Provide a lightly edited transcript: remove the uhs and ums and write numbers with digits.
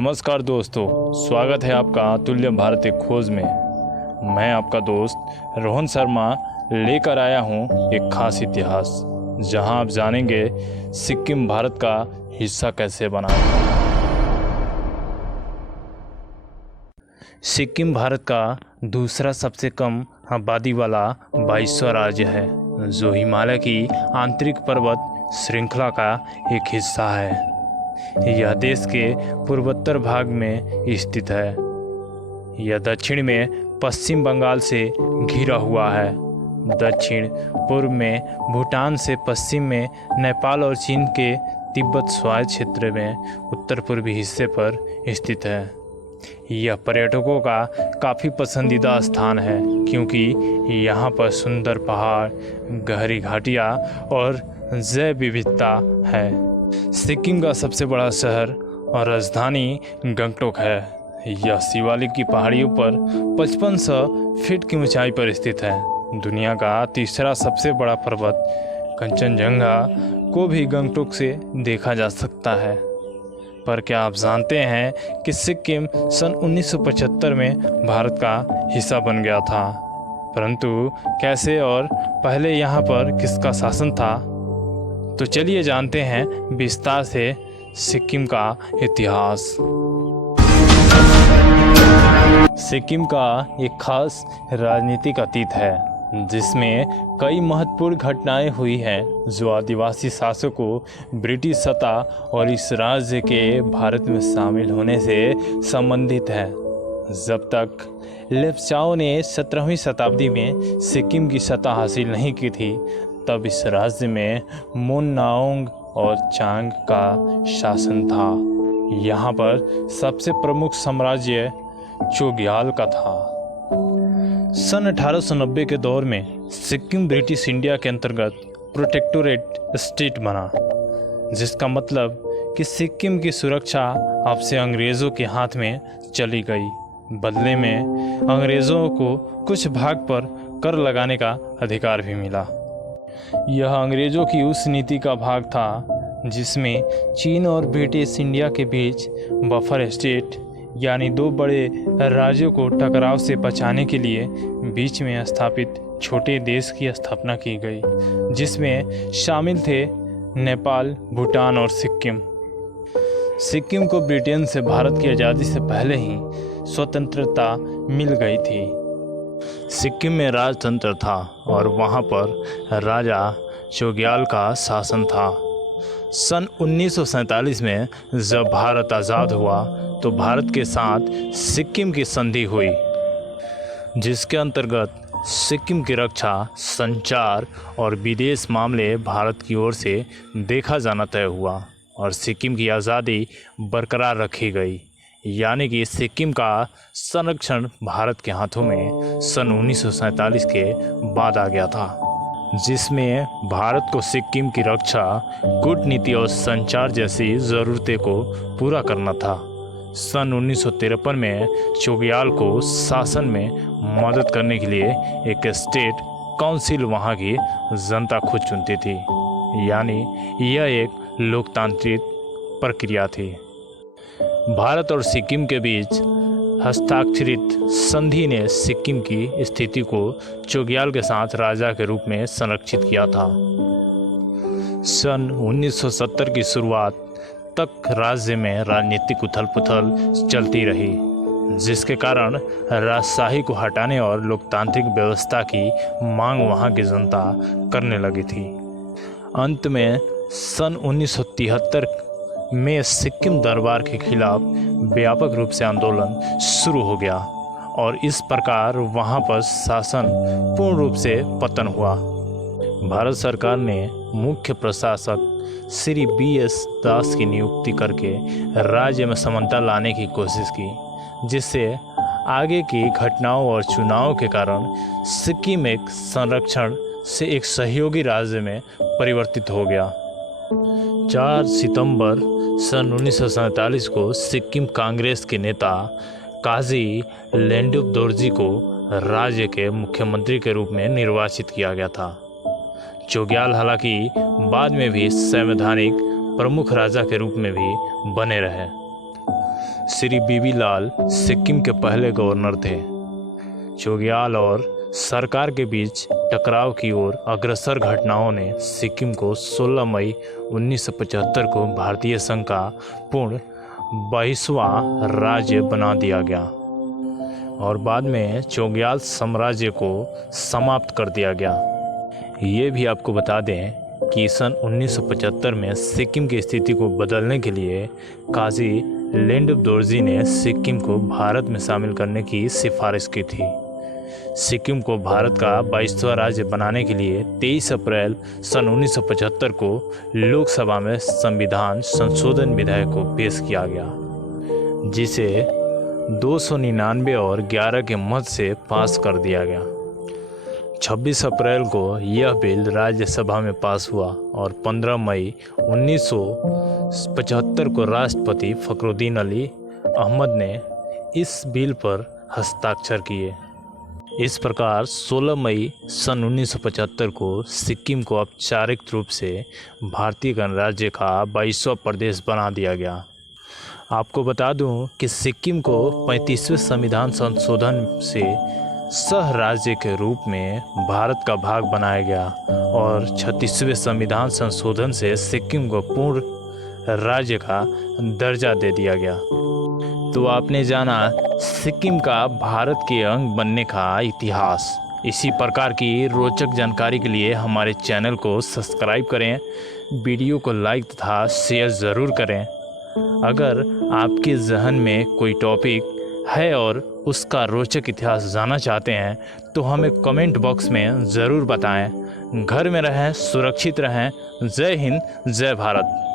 नमस्कार दोस्तों, स्वागत है आपका अतुल्य भारतीय खोज में। मैं आपका दोस्त रोहन शर्मा लेकर आया हूं एक खास इतिहास, जहां आप जानेंगे सिक्किम भारत का हिस्सा कैसे बना। सिक्किम भारत का दूसरा सबसे कम आबादी वाला 22वां राज्य है, जो हिमालय की आंतरिक पर्वत श्रृंखला का एक हिस्सा है। यह देश के पूर्वोत्तर भाग में स्थित है। यह दक्षिण में पश्चिम बंगाल से घिरा हुआ है, दक्षिण पूर्व में भूटान से, पश्चिम में नेपाल और चीन के तिब्बत स्वायत्त क्षेत्र में उत्तर पूर्वी हिस्से पर स्थित है। यह पर्यटकों का काफ़ी पसंदीदा स्थान है, क्योंकि यहाँ पर सुंदर पहाड़, गहरी घाटियाँ और जैव विविधता है। सिक्किम का सबसे बड़ा शहर और राजधानी गंगटोक है। यह शिवालिक की पहाड़ियों पर 5500 फीट की ऊंचाई पर स्थित है। दुनिया का तीसरा सबसे बड़ा पर्वत कंचनजंगा को भी गंगटोक से देखा जा सकता है। पर क्या आप जानते हैं कि सिक्किम सन 1975 में भारत का हिस्सा बन गया था? परंतु कैसे और पहले यहाँ पर किसका शासन था? तो चलिए जानते हैं विस्तार से सिक्किम का इतिहास। सिक्किम का एक खास राजनीतिक अतीत है, जिसमें कई महत्वपूर्ण घटनाएं हुई हैं, जो आदिवासी शासकों, ब्रिटिश सत्ता और इस राज्य के भारत में शामिल होने से संबंधित है। जब तक लेप्चाओं ने 17वीं शताब्दी में सिक्किम की सत्ता हासिल नहीं की थी, तब इस राज्य में मोन नाओंग और चांग का शासन था। यहाँ पर सबसे प्रमुख साम्राज्य चोग्याल का था। सन 1890 के दौर में सिक्किम ब्रिटिश इंडिया के अंतर्गत प्रोटेक्टोरेट स्टेट बना, जिसका मतलब कि सिक्किम की सुरक्षा अब से अंग्रेज़ों के हाथ में चली गई। बदले में अंग्रेज़ों को कुछ भाग पर कर लगाने का अधिकार भी मिला। यह अंग्रेज़ों की उस नीति का भाग था जिसमें चीन और ब्रिटिश इंडिया के बीच बफर स्टेट, यानी दो बड़े राज्यों को टकराव से बचाने के लिए बीच में स्थापित छोटे देश की स्थापना की गई, जिसमें शामिल थे नेपाल, भूटान और सिक्किम। सिक्किम को ब्रिटेन से भारत की आज़ादी से पहले ही स्वतंत्रता मिल गई थी। सिक्किम में राजतंत्र था और वहाँ पर राजा चोग्याल का शासन था। सन 1947 में जब भारत आज़ाद हुआ, तो भारत के साथ सिक्किम की संधि हुई, जिसके अंतर्गत सिक्किम की रक्षा, संचार और विदेश मामले भारत की ओर से देखा जाना तय हुआ और सिक्किम की आज़ादी बरकरार रखी गई। यानी कि सिक्किम का संरक्षण भारत के हाथों में सन 1947 के बाद आ गया था, जिसमें भारत को सिक्किम की रक्षा, कूटनीति और संचार जैसी ज़रूरतें को पूरा करना था। सन 1953 में चोग्याल को शासन में मदद करने के लिए एक स्टेट काउंसिल वहाँ की जनता खुद चुनती थी, यानी यह एक लोकतांत्रिक प्रक्रिया थी। भारत और सिक्किम के बीच हस्ताक्षरित संधि ने सिक्किम की स्थिति को चोग्याल के साथ राजा के रूप में संरक्षित किया था। सन 1970 की शुरुआत तक राज्य में राजनीतिक उथल-पुथल चलती रही, जिसके कारण राजशाही को हटाने और लोकतांत्रिक व्यवस्था की मांग वहां की जनता करने लगी थी। अंत में सन 1973 में सिक्किम दरबार के खिलाफ व्यापक रूप से आंदोलन शुरू हो गया और इस प्रकार वहां पर शासन पूर्ण रूप से पतन हुआ। भारत सरकार ने मुख्य प्रशासक श्री BS दास की नियुक्ति करके राज्य में समानता लाने की कोशिश की, जिससे आगे की घटनाओं और चुनावों के कारण सिक्किम एक संरक्षण से एक सहयोगी राज्य में परिवर्तित हो गया। 4 सितंबर सन 1947 को सिक्किम कांग्रेस के नेता काजी लेंडुप दोरजी को राज्य के मुख्यमंत्री के रूप में निर्वाचित किया गया था। चोग्याल हालांकि बाद में भी संवैधानिक प्रमुख राजा के रूप में भी बने रहे। श्री बीबी लाल सिक्किम के पहले गवर्नर थे। चोग्याल और सरकार के बीच टकराव की ओर अग्रसर घटनाओं ने सिक्किम को 16 मई 1975 को भारतीय संघ का पूर्ण 22वां राज्य बना दिया गया और बाद में चोग्याल साम्राज्य को समाप्त कर दिया गया। ये भी आपको बता दें कि सन 1975 में सिक्किम की स्थिति को बदलने के लिए काजी लेंडुप दोरजी ने सिक्किम को भारत में शामिल करने की सिफारिश की थी। सिक्किम को भारत का 22वां राज्य बनाने के लिए 23 अप्रैल सन 1975 को लोकसभा में संविधान संशोधन विधेयक को पेश किया गया, जिसे 299 और 11 के मत से पास कर दिया गया। 26 अप्रैल को यह बिल राज्यसभा में पास हुआ और 15 मई 1975 को राष्ट्रपति फखरुद्दीन अली अहमद ने इस बिल पर हस्ताक्षर किए। इस प्रकार 16 मई सन 1975 को सिक्किम को औपचारिक रूप से भारतीय गणराज्य का 22वां प्रदेश बना दिया गया। आपको बता दूं कि सिक्किम को 35वें संविधान संशोधन से सह राज्य के रूप में भारत का भाग बनाया गया और 36वें संविधान संशोधन से सिक्किम को पूर्ण राज्य का दर्जा दे दिया गया। तो आपने जाना सिक्किम का भारत के अंग बनने का इतिहास। इसी प्रकार की रोचक जानकारी के लिए हमारे चैनल को सब्सक्राइब करें, वीडियो को लाइक तथा शेयर ज़रूर करें। अगर आपके जहन में कोई टॉपिक है और उसका रोचक इतिहास जानना चाहते हैं तो हमें कमेंट बॉक्स में ज़रूर बताएं। घर में रहें, सुरक्षित रहें। जय हिंद, जय भारत।